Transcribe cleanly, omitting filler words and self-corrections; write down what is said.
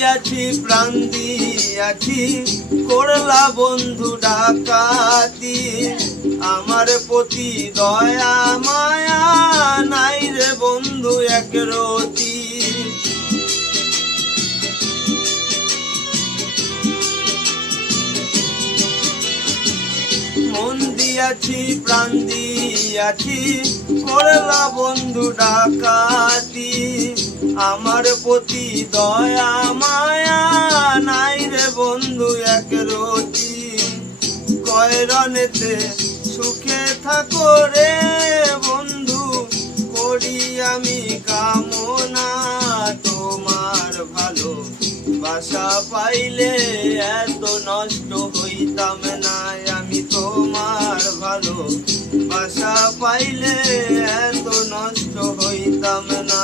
দিয়াছি প্রাণ দিয়াছি, করলা বন্ধু ডাকাতি, আমার প্রতি দয়া মায়া নাই রে বন্ধু এক রতি। মন দিয়াছি প্রাণ দিয়াছি, করলা বন্ধু ডাকাতি, আমার প্রতি দয়া মায়া নাই রে বন্ধু এক রতি। কয়রনেতে সুখে থাকো রে বন্ধু, করি আমি কামনা, তোমার ভালো বাসা পাইলে এত নষ্ট হইতাম না। আমি তোমার ভালো বাসা পাইলে এত নষ্ট হইতাম না।